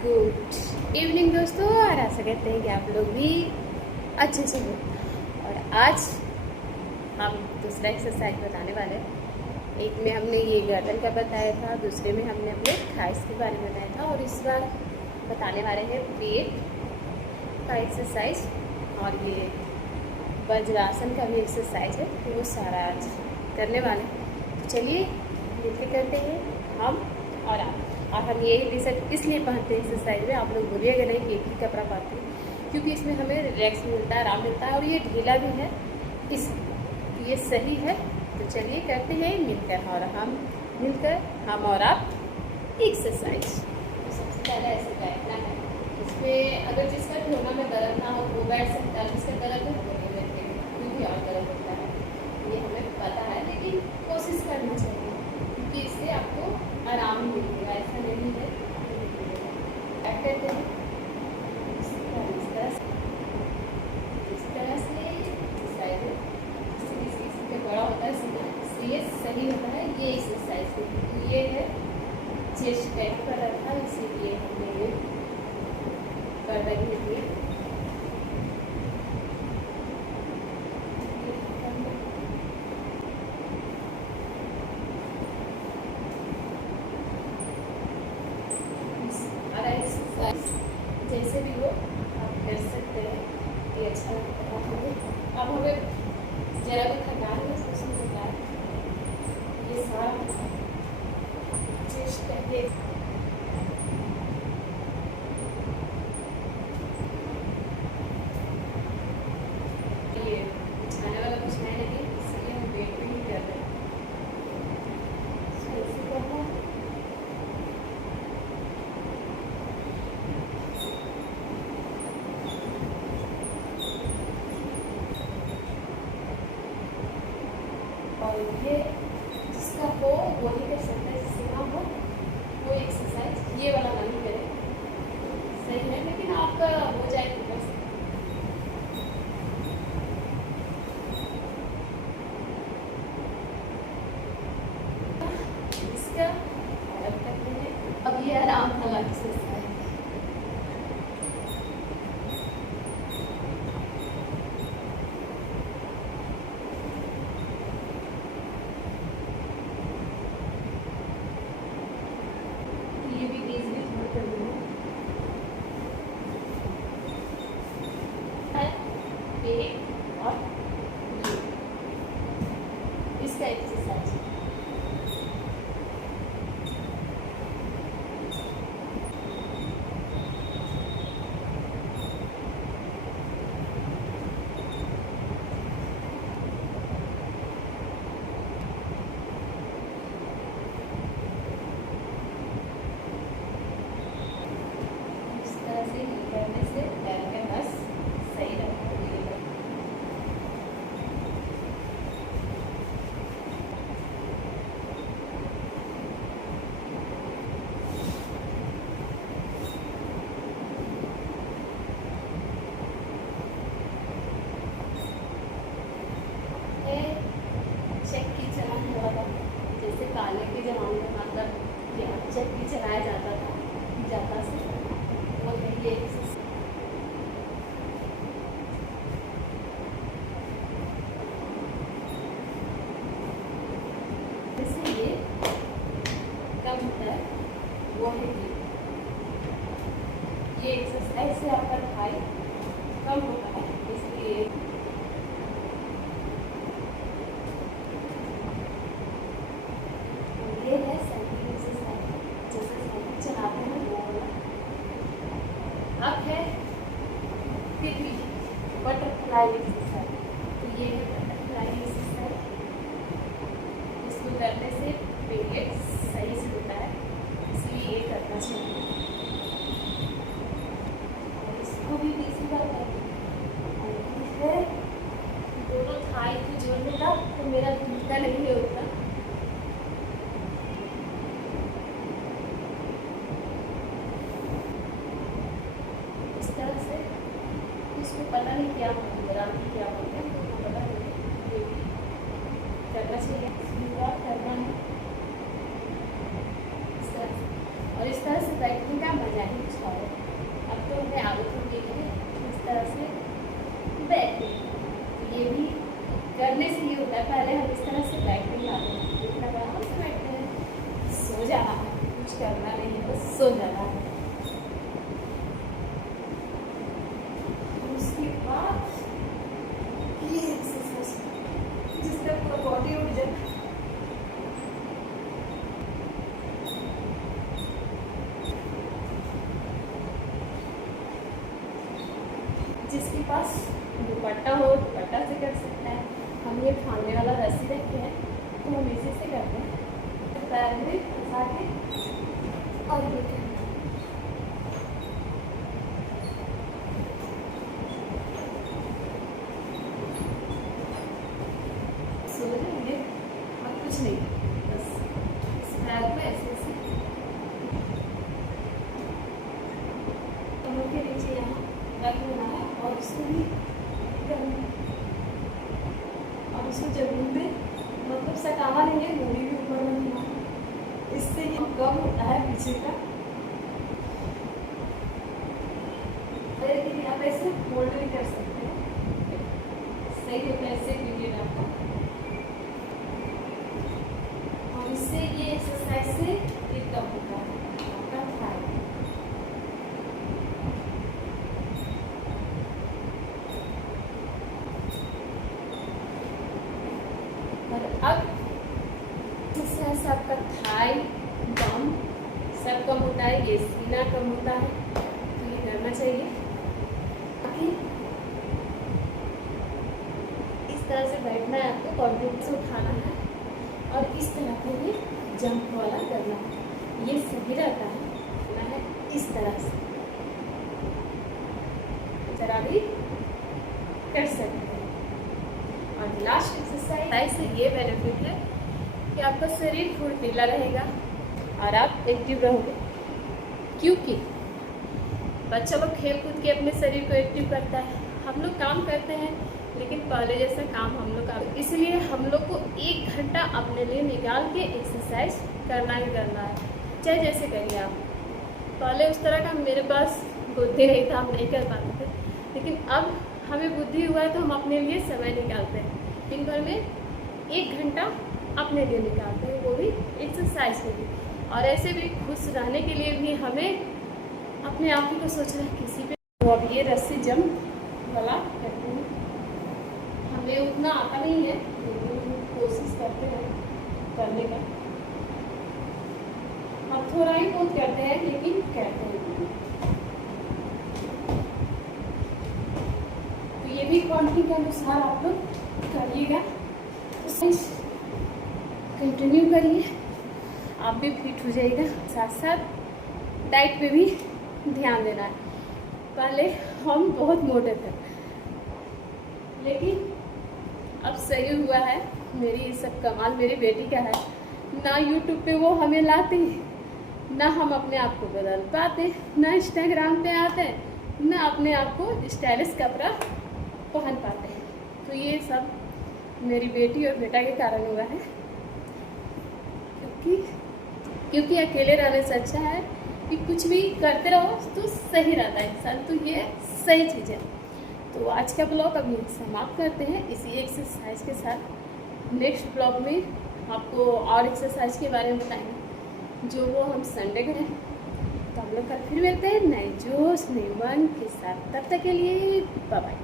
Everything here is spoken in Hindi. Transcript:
गुड इवनिंग दोस्तों, और आशा करते हैं कि आप लोग भी अच्छे से हो। और आज हम दूसरा एक्सरसाइज बताने वाले हैं। एक में हमने ये गर्दन का बताया था, दूसरे में हमने अपने थाइस के बारे में बताया था, और इस बार बताने वाले हैं पेट का एक्सरसाइज। और ये वज्रासन का भी एक्सरसाइज है, तो वो सारा आज करने वाले हैं। तो चलिए मिलकर करते हैं हम और आप। और हम ये टी शर्ट इसलिए पहनते हैं एक्सरसाइज में, आप लोग बोलिएगा नहीं कि एक ही कपड़ा पहनते हैं, क्योंकि इसमें हमें रिलैक्स मिलता है, आराम मिलता है, और ये ढीला भी है, इस ये सही है। तो चलिए करते हैं मिलकर, और हम और आप एक्सरसाइज। तो सबसे पहले ऐसे बैठना है। इसमें अगर जिसका ठोना में दर्द ना हो वो बैठ सकता है, जिसका दर्द है वो नहीं बैठेगा, क्योंकि और दर्द होता है, ये हमें पता है, लेकिन कोशिश करनी चाहिए, क्योंकि इससे आपको आराम मिलेगा। ऐसा नहीं है बैठ करते हैं इस तरह से एक्सरसाइज है। किसी बड़ा होता है इसलिए सही होता है ये एक्सरसाइज है। ये है चेस्ट टाइप पर रखा, इसीलिए हमने ये कर रही है। जैसे भी हो आप कर सकते हैं, ये अच्छा लगता है। अब हमें जरा भी थकान महसूस नहीं होता है, ये सारा चेस्ट करके ये खाने वाला कुछ है नहीं, इसलिए हम वेट भी नहीं कर रहे हैं। और ये जिसका हो वो ही कर सकता है, जिससे ना हो वो एक्सरसाइज ये वाला नहीं करे, सही है, लेकिन आपका हो जाए तो बस। इसका अलग करते हैं। अब ये आराम वाला एक्सरसाइज है। और इसका एक्सरसाइज इस तरह से करने से पैर का नस सही रहता है। चक्की चलाने वाला, जैसे काले के जमाने में मतलब चक्की चलाया जाता से वो है ये जैसे ये कम होता है, वो है ये एक्सरसाइज से आपका थाई कम होता है, इसलिए अब है तितली बटरफ्लाई एक्सरसाइज। तो ये है बटरफ्लाई एक्सरसाइज, इसको करने से पीरियड सही से होता है, इसलिए ये करना चाहिए। और इसको भी तीसरी बार है, दोनों थाई को जोड़ने का, तो मेरा टूटता नहीं है उतना। तरह से इसको पता नहीं क्या क्या बोलते हैं, पता नहीं, ये भी करना चाहिए, शुरुआत करना है इस तरह से। और इस तरह से बैठने का मजा ही कुछ और है, पहले हम इस तरह से बैठ के आते हैं, इतना आराम से बैठते हैं, सो जाना है, कुछ करना नहीं है, बस सो जाना है। उसके बाद ये एक्सरसाइज जिससे पूरा बॉडी उठ जाए। जिसके पास दुपट्टा हो दुपट्टा से कर सकता है। हम ये फांदने वाला रस्सी रखे हैं तो हम इसी से करते हैं, पैर में फंसा के और ये करना। सो जाएंगे और कुछ नहीं, बस इस पैर को ऐसे ऐसे कमर के नीचे यहाँ रख लेना है और उसको भी करना है। और उसको जमीन पे मतलब सटाना नहीं है, मूड़ी भी ऊपर रखना है, इससे ये कम होता है पीछे का। लेकिन आप ऐसे होल्ड भी कर सकते हैं, सही होता है ऐसे कीजिए आपका। और इससे ये एक्सरसाइज से ये कम होता है आपका थाई। और अब इससे आपका थाई बम सब कम होता है, ये सीना कम होता है, तो ये करना चाहिए। बाकी इस तरह से बैठना है आपको, कॉन्फिडेंस उठाना है और इस तरह का ये जंप वाला करना है, ये सही रहता है। करना है इस तरह से, जरा भी कर सकते हैं। और लास्ट एक्सरसाइज से ये बेनिफिट है कि आपका शरीर फुर्तीला रहेगा और आप एक्टिव रहोगे, क्योंकि बच्चा लोग खेल कूद के अपने शरीर को एक्टिव करता है। हम लोग काम करते हैं लेकिन पहले जैसा काम हम लोग का, इसलिए हम लोग को 1 घंटा अपने लिए निकाल के एक्सरसाइज करना ही करना है, चाहे जैसे करिए आप। पहले उस तरह का मेरे पास बुद्धि नहीं था, हम नहीं कर पाते थे, लेकिन अब हमें बुद्धि हुआ है तो हम अपने लिए समय निकालते हैं। दिन भर में 1 घंटा अपने लिए निकालते हैं, वो भी एक्सरसाइज के लिए। और ऐसे भी खुश रहने के लिए भी हमें अपने आप ही को सोचना है किसी पे। तो अब ये रस्सी जंप वाला करते हैं, हमें उतना आता नहीं है लेकिन कोशिश करते हैं करने का। अब थोड़ा ही बहुत करते हैं लेकिन करते हैं। तो ये भी क्वांटिटी के अनुसार आप लोग करिएगा, तो कंटिन्यू करिए, आप भी फिट हो जाइएगा। साथ साथ डाइट पे भी ध्यान देना है। पहले हम बहुत मोटे थे लेकिन अब सही हुआ है। मेरी ये सब कमाल मेरी बेटी का है, ना यूट्यूब पे वो हमें लाती, ना हम अपने आप को बदल पाते, ना इंस्टाग्राम पे आते, ना अपने आप को स्टाइलिश कपड़ा पहन पाते हैं। तो ये सब मेरी बेटी और बेटा के कारण हुआ है, क्योंकि अकेले रहने से अच्छा है कि कुछ भी करते रहो तो सही रहता है इंसान, तो ये सही चीज़ है। तो आज का ब्लॉग अभी समाप्त करते हैं इसी एक्सरसाइज के साथ। नेक्स्ट ब्लॉग में आपको और एक्सरसाइज के बारे में बताएंगे, जो वो हम संडे करें। तो हम लोग कल फिर मिलते हैं नए जोश नए मन के साथ, तब तक के लिए बाय बाय।